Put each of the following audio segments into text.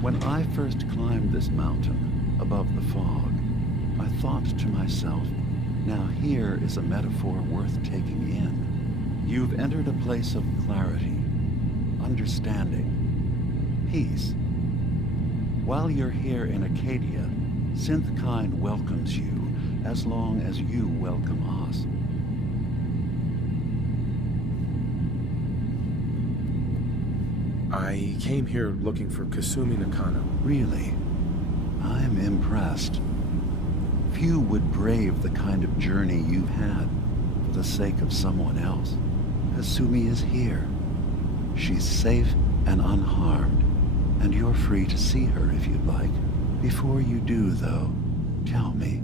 When I first climbed this mountain above the fog, I thought to myself, now here is a metaphor worth taking in. You've entered a place of clarity, understanding, peace. While you're here in Acadia, Synthkind welcomes you as long as you welcome us. I came here looking for Kasumi Nakano. Really? I'm impressed. Few would brave the kind of journey you've had for the sake of someone else. Kasumi is here. She's safe and unharmed, and you're free to see her if you'd like. Before you do, though, tell me,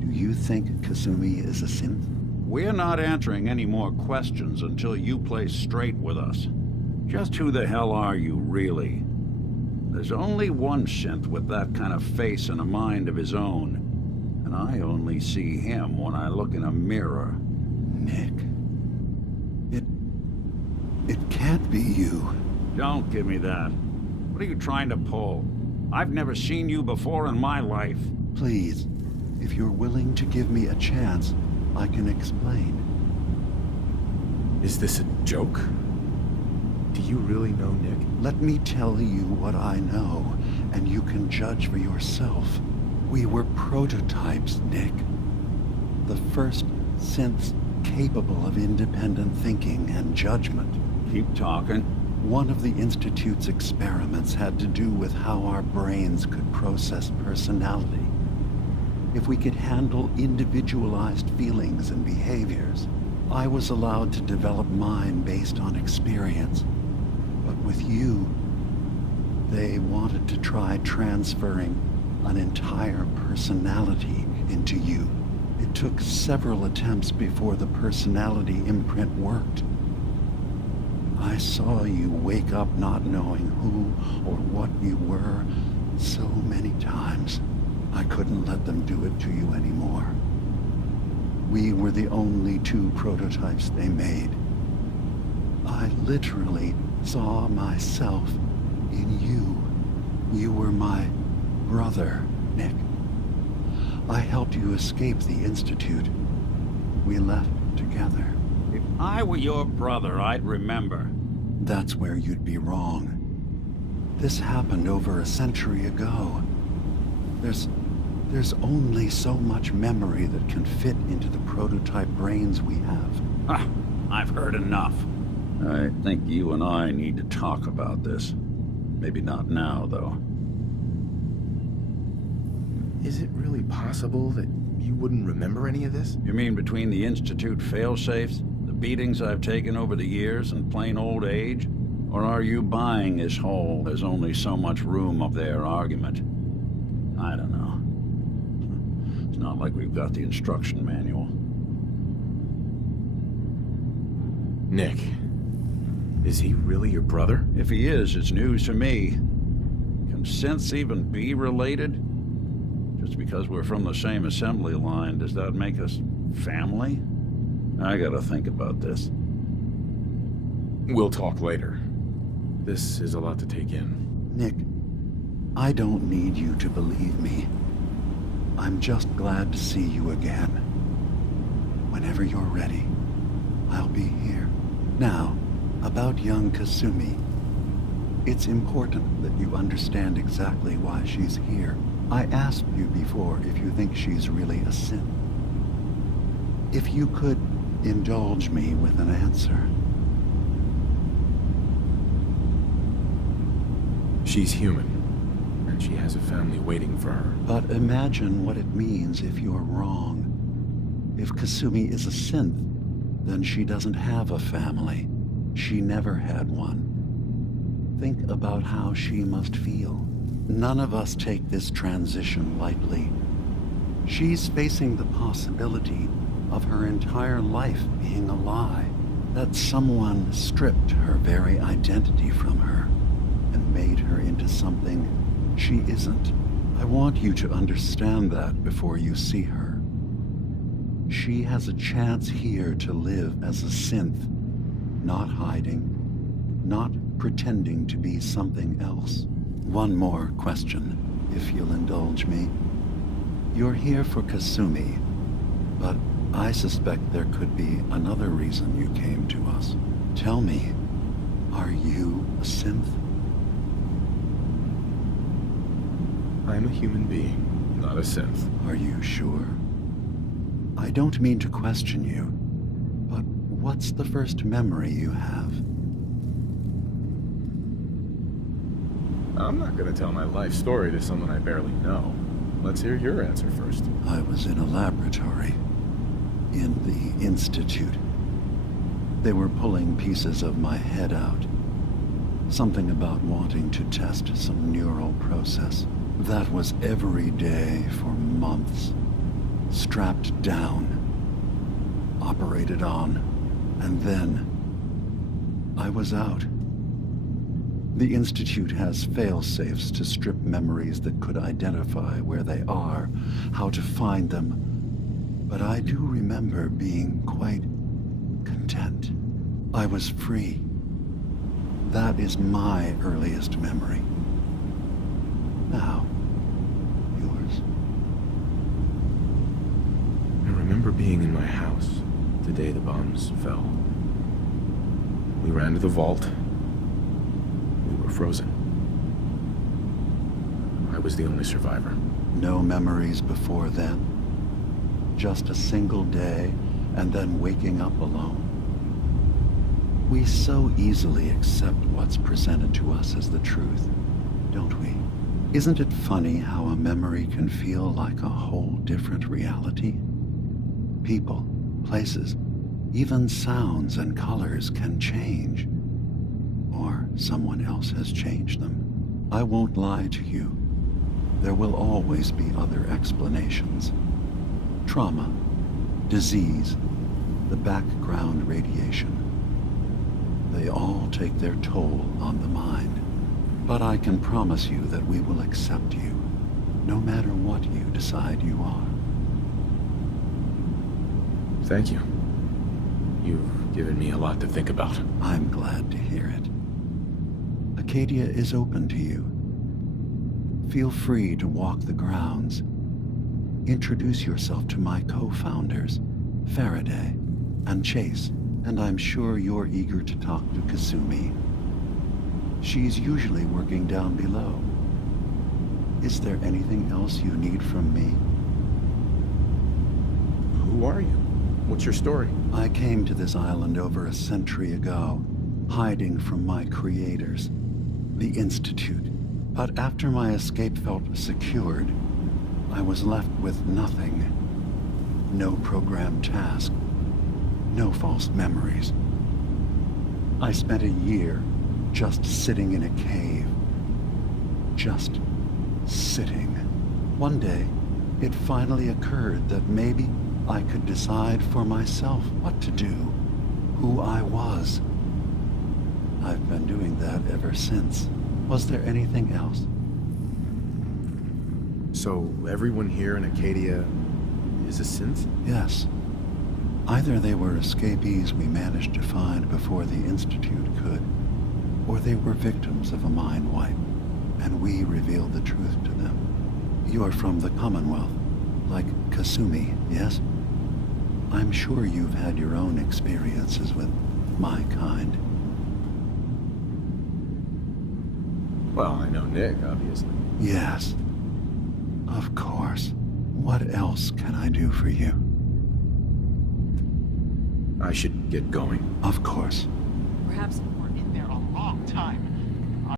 do you think Kasumi is a synth? We're not answering any more questions until you play straight with us. Just who the hell are you, really? There's only one synth with that kind of face and a mind of his own, and I only see him when I look in a mirror. Nick, it can't be you. Don't give me that. What are you trying to pull? I've never seen you before in my life. Please, if you're willing to give me a chance, I can explain. Is this a joke? Do you really know Nick? Let me tell you what I know, and you can judge for yourself. We were prototypes, Nick. The first synths capable of independent thinking and judgment. Keep talking. One of the Institute's experiments had to do with how our brains could process personality. If we could handle individualized feelings and behaviors, I was allowed to develop mine based on experience. But with you, they wanted to try transferring an entire personality into you. It took several attempts before the personality imprint worked. I saw you wake up not knowing who or what you were so many times. I couldn't let them do it to you anymore. We were the only two prototypes they made. I literally saw myself in you. You were my brother, Nick. I helped you escape the Institute. We left together. If I were your brother, I'd remember. That's where you'd be wrong. This happened over a century ago. There's only so much memory that can fit into the prototype brains we have. Ah, I've heard enough. I think you and I need to talk about this. Maybe not now, though. Is it really possible that you wouldn't remember any of this? You mean between the Institute failsafes, the beatings I've taken over the years, and plain old age? Or are you buying this whole "there's only so much room up there" argument? I don't know. It's not like we've got the instruction manual. Nick, is he really your brother? If he is, it's news to me. Can synths even be related? Just because we're from the same assembly line, does that make us family? I gotta think about this. We'll talk later. This is a lot to take in. Nick, I don't need you to believe me. I'm just glad to see you again. Whenever you're ready, I'll be here. Now, about young Kasumi. It's important that you understand exactly why she's here. I asked you before if you think she's really a synth. If you could indulge me with an answer. She's human, and she has a family waiting for her. But imagine what it means if you're wrong. If Kasumi is a synth, then she doesn't have a family. She never had one. Think about how she must feel. None of us take this transition lightly. She's facing the possibility of her entire life being a lie, that someone stripped her very identity from her and made her into something she isn't. I want you to understand that before you see her. She has a chance here to live as a synth, not hiding, not pretending to be something else. One more question, if you'll indulge me. You're here for Kasumi, but I suspect there could be another reason you came to us. Tell me, are you a synth? I'm a human being, not a synth. Are you sure? I don't mean to question you, but what's the first memory you have? I'm not gonna tell my life story to someone I barely know. Let's hear your answer first. I was in a laboratory. In the Institute. They were pulling pieces of my head out. Something about wanting to test some neural process. That was every day for months. Strapped down. Operated on. And then I was out. The Institute has fail-safes to strip memories that could identify where they are, how to find them. But I do remember being quite content. I was free. That is my earliest memory. Now, yours. I remember being in my house the day the bombs fell. We ran to the vault. We were frozen. I was the only survivor. No memories before then? Just a single day, and then waking up alone? We so easily accept what's presented to us as the truth, don't we? Isn't it funny how a memory can feel like a whole different reality? People, places, even sounds and colors can change. Or someone else has changed them. I won't lie to you. There will always be other explanations. Trauma, disease, the background radiation. They all take their toll on the mind. But I can promise you that we will accept you, no matter what you decide you are. Thank you. You've given me a lot to think about. I'm glad to hear it. Acadia is open to you. Feel free to walk the grounds. Introduce yourself to my co-founders, Faraday and Chase, and I'm sure you're eager to talk to Kasumi. She's usually working down below. Is there anything else you need from me? Who are you? What's your story? I came to this island over a century ago, hiding from my creators, the Institute. But after my escape felt secured, I was left with nothing. No programmed task. No false memories. I spent a year just sitting in a cave. Just sitting. One day, it finally occurred that maybe I could decide for myself what to do, who I was. I've been doing that ever since. Was there anything else? So everyone here in Acadia is a synth? Yes. Either they were escapees we managed to find before the Institute could, or they were victims of a mind wipe, and we revealed the truth to them. You're from the Commonwealth, like Kasumi, yes? I'm sure you've had your own experiences with my kind. Well, I know Nick, obviously. Yes. Of course. What else can I do for you? I should get going. Of course. Perhaps we were in there a long time.